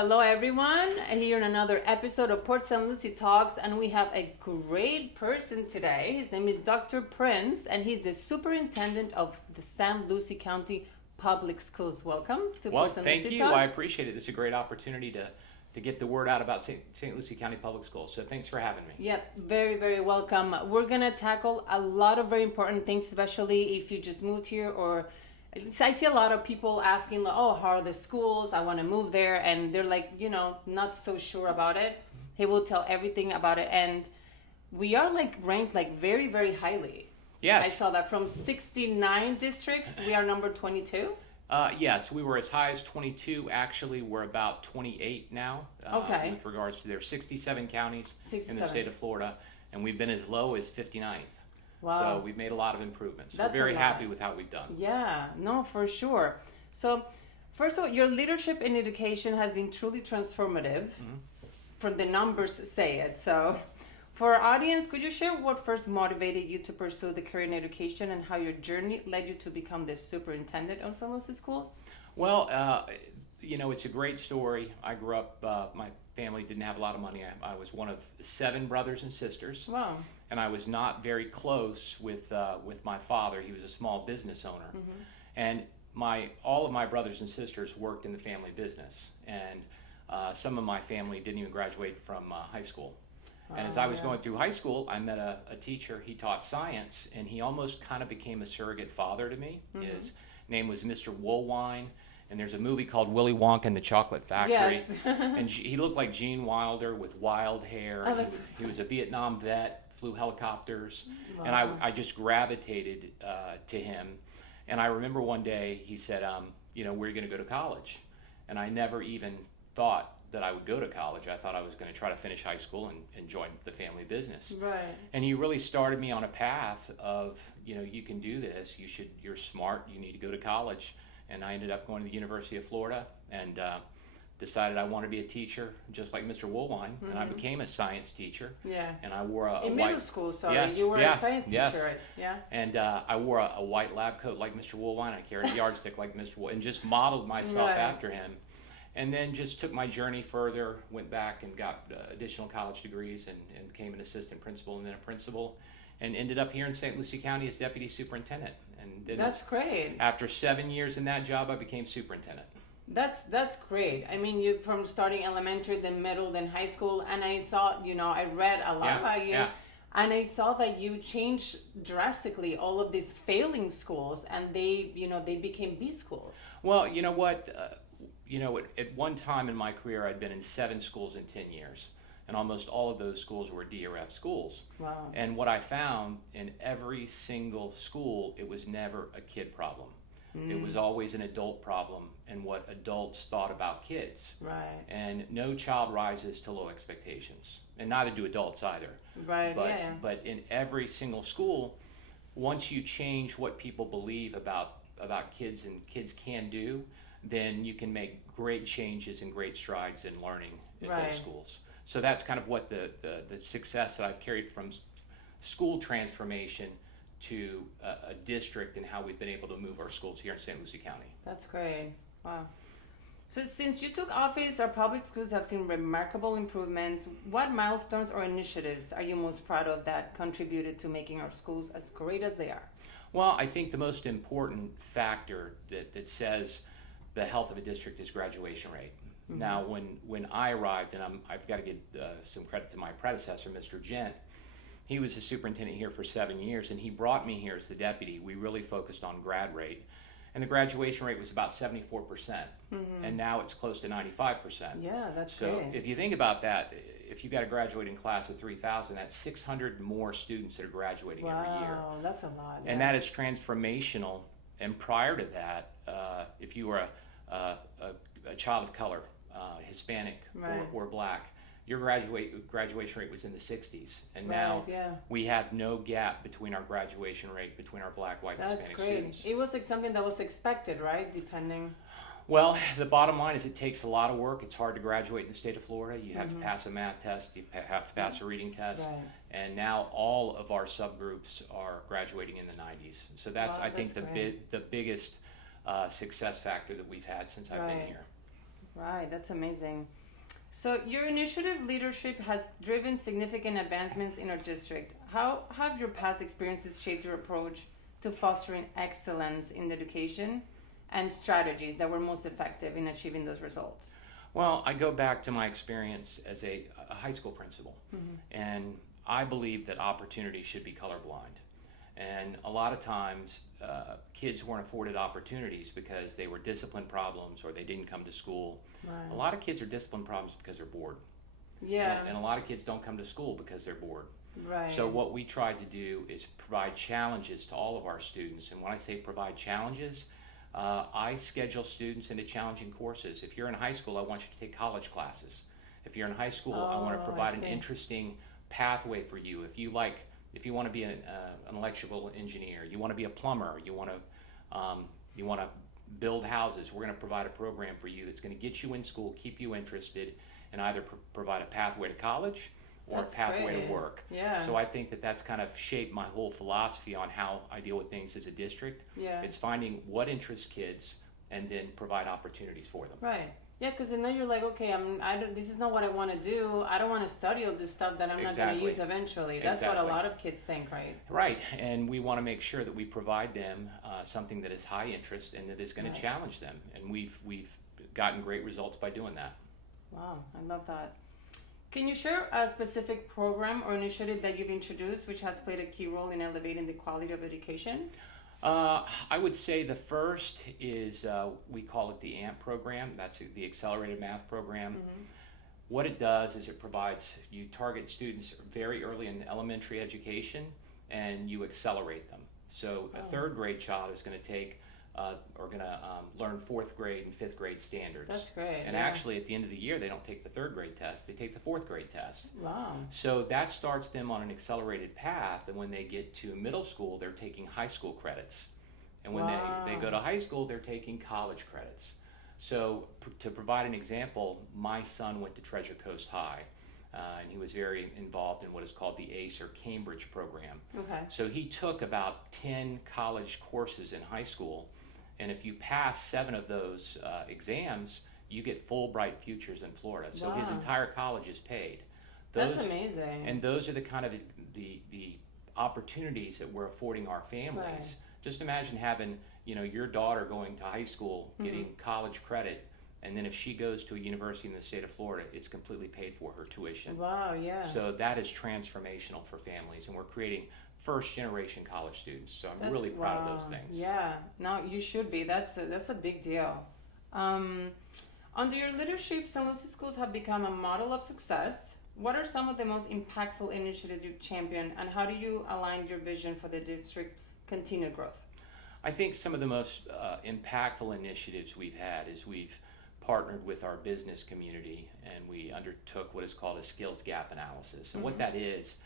hello everyone. Here in another episode of Port St. Lucie Talks, and we have a great person today. His name is Dr. Prince, and he's the Superintendent of the St. Lucie County Public Schools. Welcome to Well, Port St. thank Lucie you. Talks. I appreciate it. This is a great opportunity to get the word out about St. Lucie County Public Schools. So thanks for having me. Yeah, very, very welcome. We're going to tackle a lot of very important things, especially if you just moved here or I see a lot of people asking, oh, how are the schools? I want to move there. And they're like, not so sure about it. He will tell everything about it. And we are ranked very, very highly. Yes. I saw that from 69 districts, we are number 22. Yes, we were as high as 22. Actually, we're about 28 now. Okay. With regards to their 67 counties 67. in the state of Florida. And we've been as low as 59th. Wow. So we've made a lot of improvements. That's we're very a lot. happy with how we've done. Yeah, no, for sure. So, first of all, your leadership in education has been truly transformative. From the numbers say it. So, for our audience, could you share what first motivated you to pursue the career in education and how your journey led you to become the superintendent of St. Lucie Schools? Well, it's a great story. I grew up, my family didn't have a lot of money. I was one of 7 brothers and sisters. Wow. And I was not very close with my father. He was a small business owner. And all of my brothers and sisters worked in the family business. And some of my family didn't even graduate from high school. And as I was going through high school, I met a teacher. He taught science, and he almost kind of became a surrogate father to me. His name was Mr. Woolwine. And there's a movie called Willy Wonka and the Chocolate Factory. Yes. And he looked like Gene Wilder with wild hair. Oh, He was a Vietnam vet, flew helicopters. Wow. And I just gravitated to him. And I remember one day he said, where are you going to go to college? And I never even thought that I would go to college. I thought I was going to try to finish high school and join the family business. Right. And he really started me on a path of, you can do this. You're smart. You need to go to college. And I ended up going to the University of Florida and decided I wanted to be a teacher, just like Mr. Woolwine. And I became a science teacher. Yeah. And I wore a in white... middle school, sorry. Yes, You were yeah, a science teacher, yes. right? Yeah. And I wore a white lab coat like Mr. Woolwine. I carried a yardstick like Mr. Woolwine, and just modeled myself Right. after him. And then just took my journey further, went back and got additional college degrees and became an assistant principal and then a principal. And ended up here in St. Lucie County as deputy superintendent. And then That's great. after 7 years in that job, I became superintendent. That's great. I mean, you from starting elementary, then middle, then high school, and I saw, I read a lot about you, and I saw that you changed drastically all of these failing schools, and they became B schools. Well, you know what? At one time in my career, I'd been in 7 schools in 10 years. And almost all of those schools were DRF schools. Wow. And what I found in every single school, it was never a kid problem. It was always an adult problem and what adults thought about kids. Right. And no child rises to low expectations. And neither do adults either. Right, yeah. But in every single school, once you change what people believe about kids and kids can do, then you can make great changes and great strides in learning at Right. those schools. So that's kind of what the success that I've carried from school transformation to a district and how we've been able to move our schools here in St. Lucie County. That's great. Wow. So since you took office, our public schools have seen remarkable improvements. What milestones or initiatives are you most proud of that contributed to making our schools as great as they are? Well, I think the most important factor that says the health of a district is graduation rate. Now, when I arrived, and I've got to give some credit to my predecessor, Mr. Gent, he was the superintendent here for 7 years, and he brought me here as the deputy. We really focused on grad rate, and the graduation rate was about 74%, and now it's close to 95%. Yeah, that's So great. if you think about that, if you've got a graduating class of 3,000, that's 600 more students that are graduating every year. Wow, that's a lot. And that is transformational. And prior to that, if you were a child of color, Hispanic Right. or black, your graduation rate was in the 60s. And now yeah. we have no gap between our graduation rate between our black, white, and That's Hispanic great. students. It was something that was expected, right? Depending. Well, the bottom line is it takes a lot of work. It's hard to graduate in the state of Florida. You have to pass a math test. You have to pass a reading test. Right. And now all of our subgroups are graduating in the 90s. So that's, Wow, I think, that's the biggest success factor that we've had since I've been Right. here. Right, that's amazing. So your initiative leadership has driven significant advancements in our district. How have your past experiences shaped your approach to fostering excellence in education and strategies that were most effective in achieving those results? Well, I go back to my experience as a high school principal, and I believe that opportunity should be colorblind. And a lot of times, kids weren't afforded opportunities because they were discipline problems or they didn't come to school. Right. A lot of kids are discipline problems because they're bored. Yeah. And a lot of kids don't come to school because they're bored. Right. So what we tried to do is provide challenges to all of our students. And when I say provide challenges, I schedule students into challenging courses. If you're in high school, I want you to take college classes. If you're in high school, I want to provide an interesting pathway for you. If you want to be an electrical engineer, you want to be a plumber, you want to build houses, we're going to provide a program for you that's going to get you in school, keep you interested, and either provide a pathway to college or That's a pathway great. to work. Yeah. So I think that that's kind of shaped my whole philosophy on how I deal with things as a district. Yeah. It's finding what interests kids and then provide opportunities for them. Right. Yeah, because then you're like, okay, this is not what I want to do. I don't want to study all this stuff that I'm not going to use eventually. That's what a lot of kids think, right? Right, and we want to make sure that we provide them something that is high interest and that is going to challenge them. And we've gotten great results by doing that. Wow, I love that. Can you share a specific program or initiative that you've introduced which has played a key role in elevating the quality of education? I would say the first is we call it the AMP program. That's the Accelerated Math Program. What it does is you target students very early in elementary education and you accelerate them. So a third grade child is going to learn fourth grade and fifth grade standards. That's great. And actually at the end of the year, they don't take the third grade test, they take the fourth grade test. Wow. So that starts them on an accelerated path, and when they get to middle school, they're taking high school credits. And when they go to high school, they're taking college credits. So to provide an example, my son went to Treasure Coast High, and he was very involved in what is called the ACE or Cambridge program. Okay. So he took about 10 college courses in high school, and if you pass 7 of those exams, you get Fulbright futures in Florida. So his entire college is paid. That's amazing. And those are the kind of the opportunities that we're affording our families. Right. Just imagine having your daughter going to high school, getting college credit, and then if she goes to a university in the state of Florida, it's completely paid for, her tuition. Wow, yeah. So that is transformational for families, and we're creating first-generation college students. So I'm really proud of those things. Yeah, no, you should be. That's a big deal. Under your leadership, St. Lucie Schools have become a model of success. What are some of the most impactful initiatives you've championed, and how do you align your vision for the district's continued growth? I think some of the most impactful initiatives we've had is we've partnered with our business community, and we undertook what is called a skills gap analysis. And what that is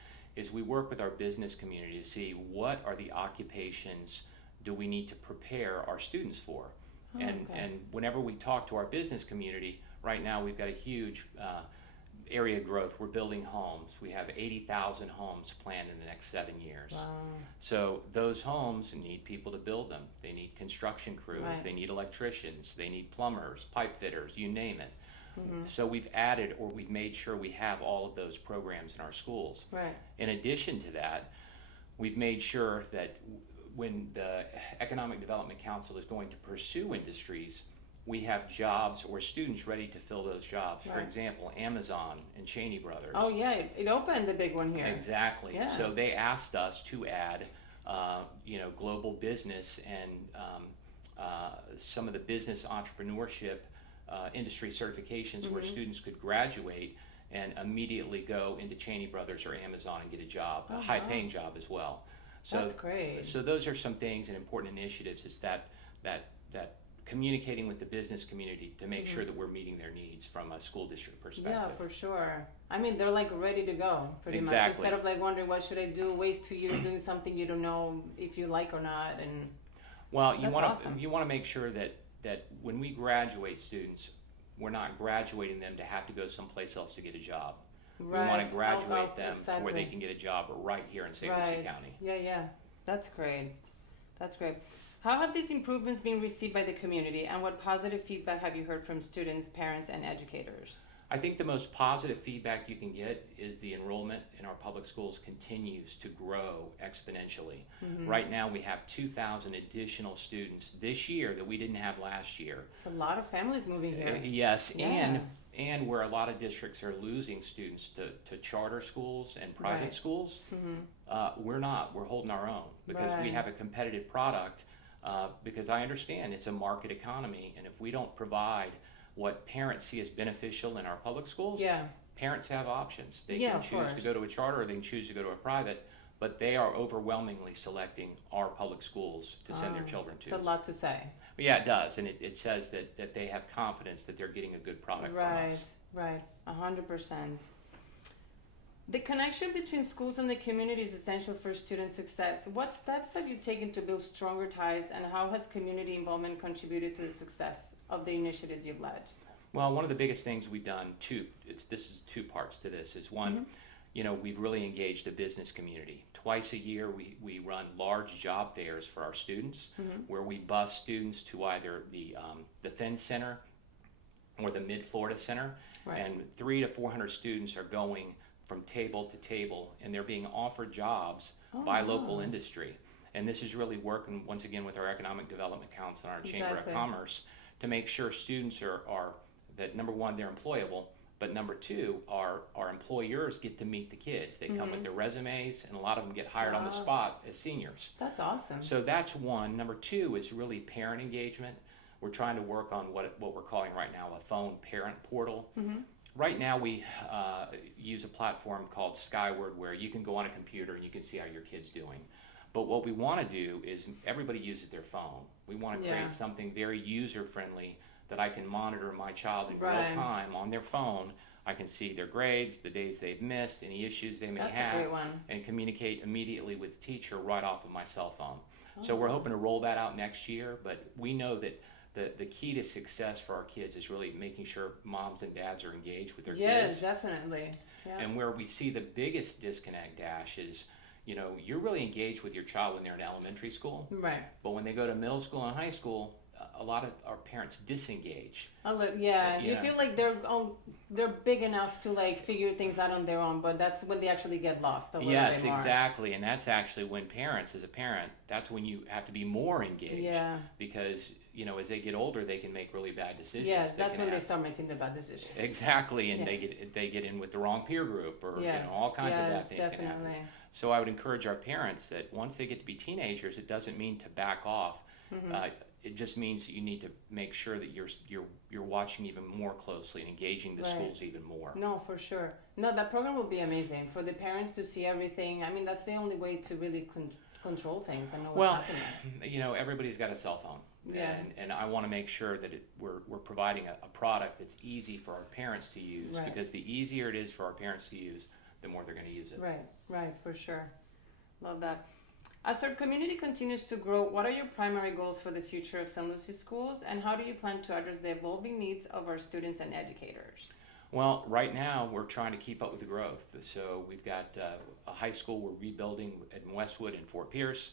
we work with our business community to see what are the occupations do we need to prepare our students for. And whenever we talk to our business community, right now we've got a huge area growth. We're building homes. We have 80,000 homes planned in the next 7 years. Wow. So those homes need people to build them. They need construction crews. Right. They need electricians. They need plumbers, pipe fitters, you name it. So we've added, or we've made sure we have all of those programs in our schools. Right. In addition to that, we've made sure that when the Economic Development Council is going to pursue industries, we have jobs or students ready to fill those jobs. For example, Amazon and Cheney Brothers. Oh yeah, it opened the big one here. Exactly. Yeah. So they asked us to add, global business and some of the business entrepreneurship industry certifications where students could graduate and immediately go into Cheney Brothers or Amazon and get a job, a high-paying job as well. So that's great. So those are some things and important initiatives. Is that communicating with the business community to make sure that we're meeting their needs from a school district perspective. Yeah, for sure. I mean, they're like ready to go pretty much. Instead of like wondering what should I do, waste 2 years doing something you don't know if you like or not. And well, you want to make sure that when we graduate students, we're not graduating them to have to go someplace else to get a job. Right. We want to graduate them exactly. to where they can get a job right here in St. Lucie County. Yeah. That's great. How have these improvements been received by the community, and what positive feedback have you heard from students, parents, and educators? I think the most positive feedback you can get is the enrollment in our public schools continues to grow exponentially. Right now we have 2,000 additional students this year that we didn't have last year. It's a lot of families moving here. Yes, Yeah. and where a lot of districts are losing students to charter schools and private Right. schools, we're not. We're holding our own because we Right. have a competitive product. Because I understand it's a market economy, and if we don't provide what parents see as beneficial in our public schools, Yeah. parents have options. They Yeah, can of choose to course. go to a charter or they can choose to go to a private, but they are overwhelmingly selecting our public schools to send their children to. It's a lot to say. Yeah, it does, and it says that they have confidence that they're getting a good product from Right, us. right, 100%. The connection between schools and the community is essential for student success. What steps have you taken to build stronger ties, and how has community involvement contributed to the success of the initiatives you've led? Well, one of the biggest things we've done, this is two parts to this, is one, we've really engaged the business community. Twice a year, we run large job fairs for our students, where we bus students to either the Finn Center or the Mid-Florida Center, Right. and 300 to 400 students are going from table to table, and they're being offered jobs by local industry. And this is really working, once again, with our Economic Development Council and our Chamber of Exactly. Commerce to make sure students are that, number one, they're employable, but number two, our employers get to meet the kids. They come with their resumes, and a lot of them get hired on the Wow. spot as seniors. That's awesome. So that's one. Number two is really parent engagement. We're trying to work on what we're calling right now a phone parent portal. Right now we use a platform called Skyward, where you can go on a computer and you can see how your kid's doing. But what we want to do is everybody uses their phone. We want to Yeah. create something very user-friendly that I can monitor my child in Right. real time on their phone. I can see their grades, the days they've missed, any issues they may That's a have, great one. and communicate immediately with the teacher right off of my cell phone. So Oh. we're hoping to roll that out next year, but we know that the key to success for our kids is really making sure moms and dads are engaged with their Yes, kids. definitely. Yeah. And where we see the biggest disconnect, Dash, is you're really engaged with your child when they're in elementary school, Right. but when they go to middle school and high school, a lot of our parents disengage. Yeah, you Yeah. feel like they're big enough to like figure things out on their own, but that's when they actually get lost a little Yes, bit more. exactly, and that's actually when parents, as a parent, that's when you have to be more engaged. Yeah. Because as they get older, they can make really bad decisions. Yes, They that's can when they have- start making the bad decisions. Exactly, and Yeah. they get in with the wrong peer group, or Yes, all kinds of bad yes, things can happen. definitely. So I would encourage our parents that once they get to be teenagers, it doesn't mean to back off. It just means that you need to make sure that you're watching even more closely and engaging the Right. schools even more. No, for sure. No, that program will be amazing for the parents to see everything. I mean, that's the only way to really control things and know what's happening. Everybody's got a cell phone. Yeah. And I want to make sure that we're providing a product that's easy for our parents to use, Right. because the easier it is for our parents to use, the more they're going to use it. Right, for sure. Love that. As our community continues to grow, what are your primary goals for the future of St. Lucie schools, and how do you plan to address the evolving needs of our students and educators? Well, right now we're trying to keep up with the growth. So we've got a high school we're rebuilding in Westwood and Fort Pierce.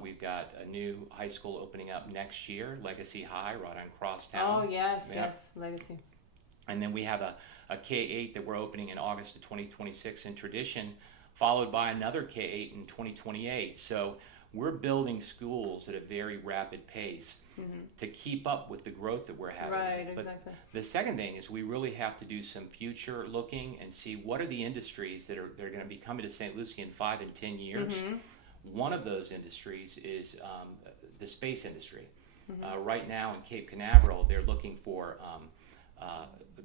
We've got a new high school opening up next year, Legacy High, right on Crosstown. Oh, yes, Yep. yes, legacy. And then we have a K-8 that we're opening in August of 2026 in Tradition, followed by another K-8 in 2028. So we're building schools at a very rapid pace to keep up with the growth that we're having. Right, But exactly. the second thing is we really have to do some future looking and see what are the industries that are going to be coming to St. Lucie in 5 and 10 years. One of those industries is the space industry. Right now in Cape Canaveral, they're looking for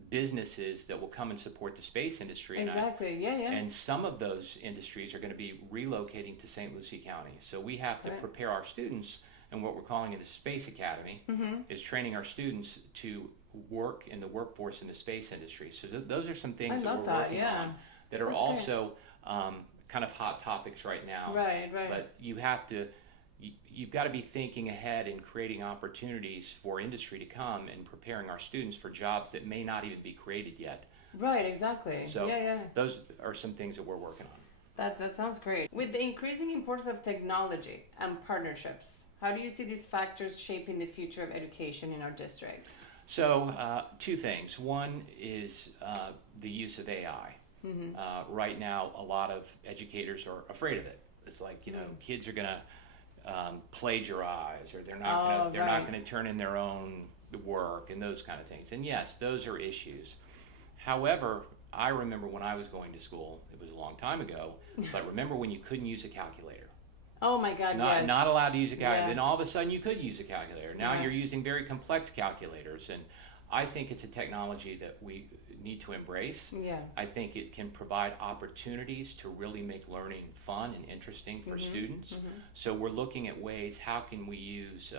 businesses that will come and support the space industry. Exactly, yeah. And some of those industries are going to be relocating to St. Lucie County. So we have to Right. prepare our students, and what we're calling it a Space Academy, is training our students to work in the workforce in the space industry. So those are some things I that love we're that, working yeah. on that are That's also kind of hot topics right now. Right. But you've got to be thinking ahead and creating opportunities for industry to come and preparing our students for jobs that may not even be created yet. Right, exactly. So yeah. those are some things that we're working on. That sounds great. With the increasing importance of technology and partnerships, How do you see these factors shaping the future of education in our district? So, two things. One is the use of AI. Right now, a lot of educators are afraid of it. It's like, kids are going to plagiarize, or they're not going to turn in their own work and those kind of things. And yes, those are issues. However, I remember when I was going to school, it was a long time ago, but remember when you couldn't use a calculator? Oh my God, yes. Not allowed to use a calculator. Then all of a sudden you could use a calculator. Now you're using very complex calculators, and I think it's a technology that we need to embrace. Yeah. I think it can provide opportunities to really make learning fun and interesting for students. So we're looking at ways, how can we use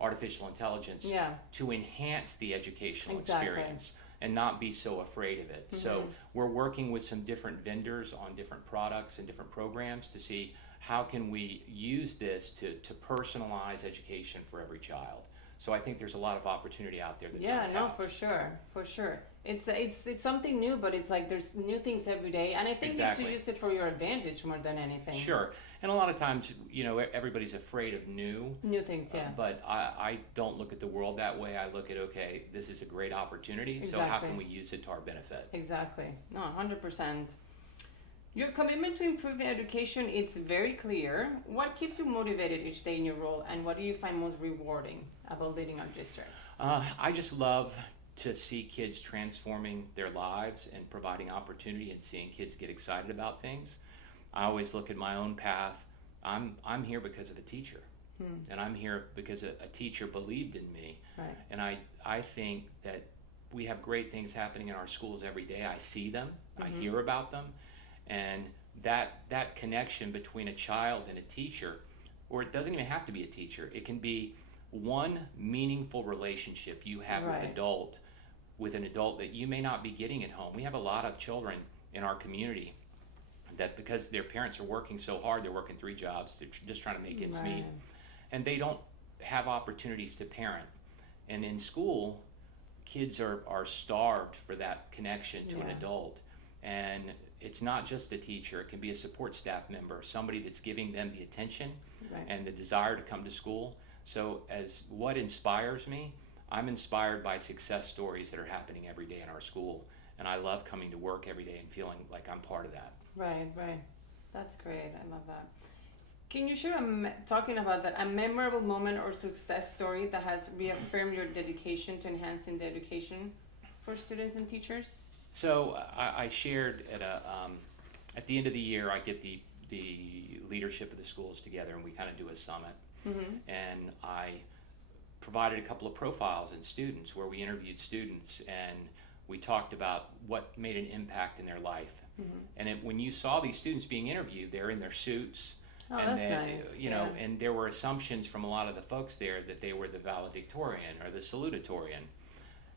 artificial intelligence to enhance the educational experience and not be so afraid of it. So we're working with some different vendors on different products and different programs to see how can we use this to personalize education for every child. So I think there's a lot of opportunity out there that's untapped. No, for sure. It's something new, but it's like there's new things every day, and I think you should use it for your advantage more than anything. Sure, and a lot of times, everybody's afraid of new things, but I don't look at the world that way. I look at, okay, this is a great opportunity, so how can we use it to our benefit? Exactly. No, 100%. Your commitment to improving education, it's very clear. What keeps you motivated each day in your role, and what do you find most rewarding about leading our district? I just love to see kids transforming their lives and providing opportunity and seeing kids get excited about things. I always look at my own path. I'm here because of a teacher, and I'm here because a teacher believed in me. Right. And I think that we have great things happening in our schools every day. I see them, I hear about them. And that connection between a child and a teacher, or it doesn't even have to be a teacher, it can be one meaningful relationship you have with an adult that you may not be getting at home. We have a lot of children in our community that, because their parents are working so hard, they're working 3 jobs, they're just trying to make ends meet, and they don't have opportunities to parent. And in school, kids are starved for that connection to an adult. And it's not just a teacher, it can be a support staff member, somebody that's giving them the attention and the desire to come to school. So as what inspires me, I'm inspired by success stories that are happening every day in our school. And I love coming to work every day and feeling like I'm part of that. Right. That's great. I love that. Can you share, talking about that, a memorable moment or success story that has reaffirmed your dedication to enhancing the education for students and teachers? So I shared at the end of the year, I get the leadership of the schools together, and we kind of do a summit. And I provided a couple of profiles in students where we interviewed students, and we talked about what made an impact in their life. And when you saw these students being interviewed, they're in their suits. Oh, and that's nice. And there were assumptions from a lot of the folks there that they were the valedictorian or the salutatorian.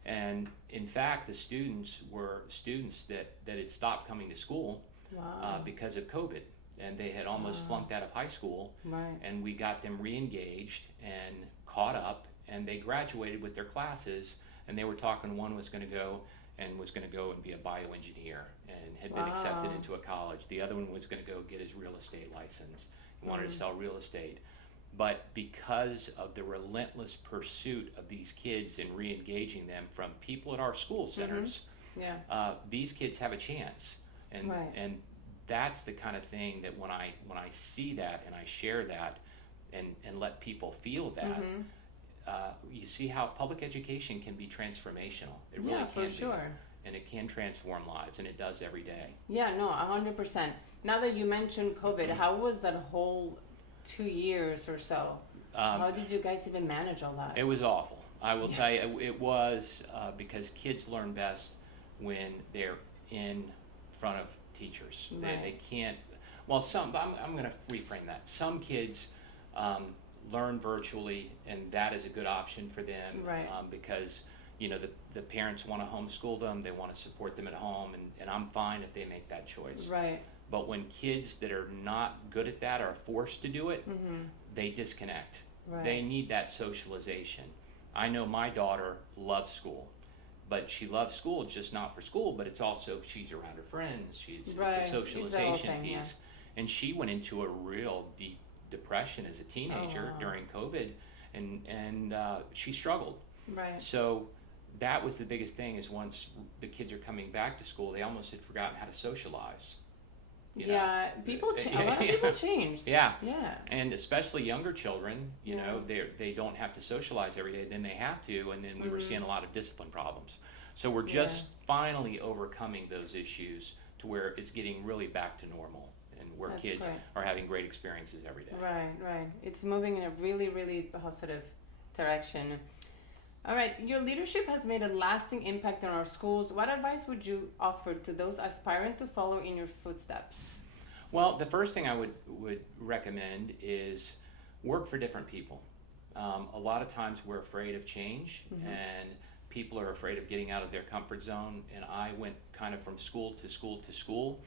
And in fact, the students were students that had stopped coming to school because of COVID, and they had almost flunked out of high school. And we got them re-engaged and caught up, and they graduated with their classes. And they were talking, one was going to go and be a bioengineer and had been accepted into a college. The other one was going to go get his real estate license. He wanted to sell real estate. But because of the relentless pursuit of these kids and re-engaging them from people at our school centers, these kids have a chance. And that's the kind of thing that when I see that and I share that and let people feel that, you see how public education can be transformational. It really can be. And it can transform lives, and it does every day. Yeah, no, 100%. Now that you mentioned COVID, how was that whole 2 years or so? How did you guys even manage all that? It was awful. I will tell you, it was because kids learn best when they're in front of teachers. They can't. Well, I'm going to reframe that. Some kids learn virtually, and that is a good option for them because the parents want to homeschool them, they want to support them at home, and I'm fine if they make that choice. But when kids that are not good at that are forced to do it, they disconnect. They need that socialization. I know my daughter loves school, but she loves school just not for school, but it's also she's around her friends. It's a socialization piece. And she went into a real deep depression as a teenager wow. during COVID, and she struggled. Right. So that was the biggest thing, is once the kids are coming back to school, they almost had forgotten how to socialize. You know? Yeah, a lot of people changed. Yeah. Yeah. And especially younger children, you Yeah. know, they don't have to socialize every day, then they have to, and then we were seeing a lot of discipline problems. So we're just finally overcoming those issues to where it's getting really back to normal, and where That's kids great. are having great experiences every day. Right, right. It's moving in a really, really positive direction. All right, your leadership has made a lasting impact on our schools. What advice would you offer to those aspiring to follow in your footsteps? Well, the first thing I would recommend is work for different people. A lot of times we're afraid of change, and people are afraid of getting out of their comfort zone. And I went kind of from school to school to school.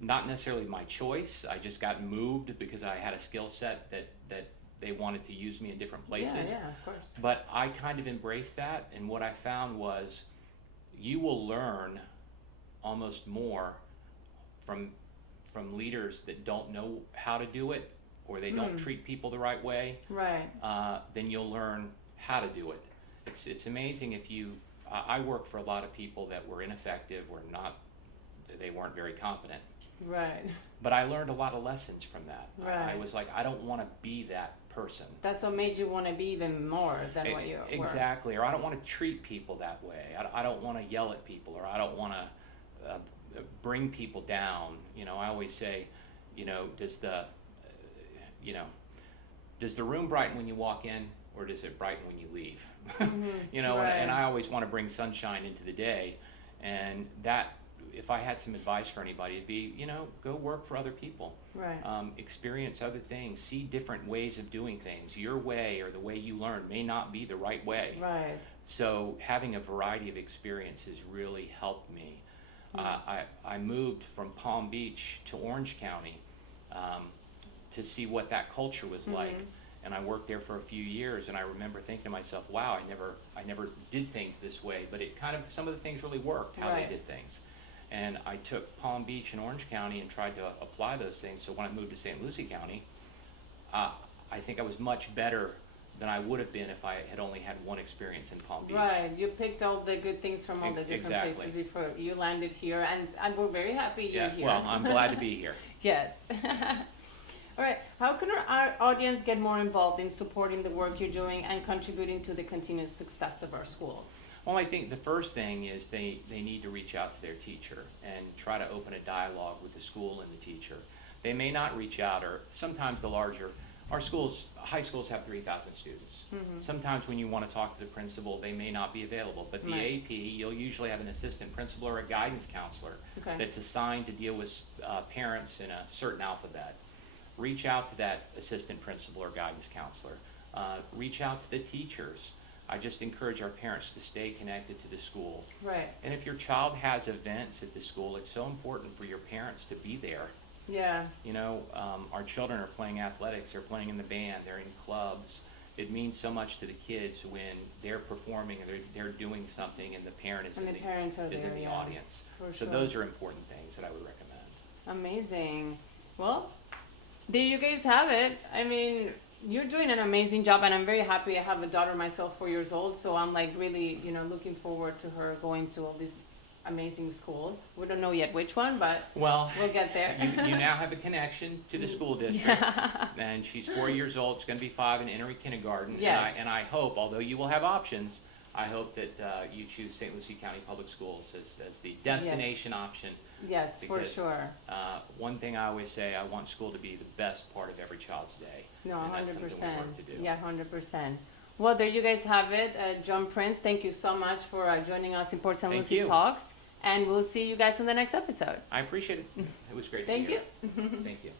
Not necessarily my choice. I just got moved because I had a skill set that they wanted to use me in different places. Yeah, of course. But I kind of embraced that, and what I found was you will learn almost more from leaders that don't know how to do it, or they don't treat people the right way. Right. Then you'll learn how to do it. It's amazing if you. I work for a lot of people that were ineffective, or not. They weren't very competent. Right. But I learned a lot of lessons from that. Right. I was like, I don't want to be that person. That's what made you want to be even more than what you were. Exactly. Or I don't want to treat people that way. I don't want to yell at people, or I don't want to bring people down. You know, I always say, you know, does the room brighten when you walk in, or does it brighten when you leave? You know, Right. and I always want to bring sunshine into the day, and that. If I had some advice for anybody, it'd be, you know, go work for other people. Right. Experience other things. See different ways of doing things. Your way, or the way you learn, may not be the right way. Right. So having a variety of experiences really helped me. I moved from Palm Beach to Orange County to see what that culture was like. And I worked there for a few years, and I remember thinking to myself, wow, I never did things this way, but it kind of, some of the things really worked, how Right. they did things. And I took Palm Beach and Orange County and tried to apply those things. So when I moved to St. Lucie County, I think I was much better than I would have been if I had only had one experience in Palm Beach. Right. You picked all the good things from all the different Exactly. places before you landed here, and we're very happy you're here. Well, I'm glad to be here. Yes. All right. How can our audience get more involved in supporting the work you're doing and contributing to the continued success of our schools? Well, I think the first thing is they need to reach out to their teacher and try to open a dialogue with the school and the teacher. They may not reach out, or sometimes our schools, high schools have 3,000 students. Sometimes when you want to talk to the principal, they may not be available. But the Right. AP, you'll usually have an assistant principal or a guidance counselor Okay. that's assigned to deal with parents in a certain alphabet. Reach out to that assistant principal or guidance counselor. Reach out to the teachers. I just encourage our parents to stay connected to the school. Right. And if your child has events at the school, it's so important for your parents to be there. Yeah. You know, our children are playing athletics, they're playing in the band, they're in clubs. It means so much to the kids when they're performing, or they're doing something, and the parent is And in the parents are in there, the yeah, audience. for So sure. those are important things that I would recommend. Amazing. Well, there you guys have it. I mean, you're doing an amazing job, and I'm very happy. I have a daughter myself, 4 years old, so I'm like really, looking forward to her going to all these amazing schools. We don't know yet which one, but Well, we'll get there. you now have a connection to the school district, and she's 4 years old. She's going to be 5 and entering kindergarten. Yes. And I hope, although you will have options, I hope that you choose St. Lucie County Public Schools as the destination option. Yes, for Because, sure. One thing I always say, I want school to be the best part of every child's day. No, and that's something we 100%. work to do. Yeah, 100%. Well, there you guys have it. Jon Prince, thank you so much for joining us in Port St. Thank Lucie you. Talks. And we'll see you guys in the next episode. I appreciate it. It was great to Thank be you. here. Thank you.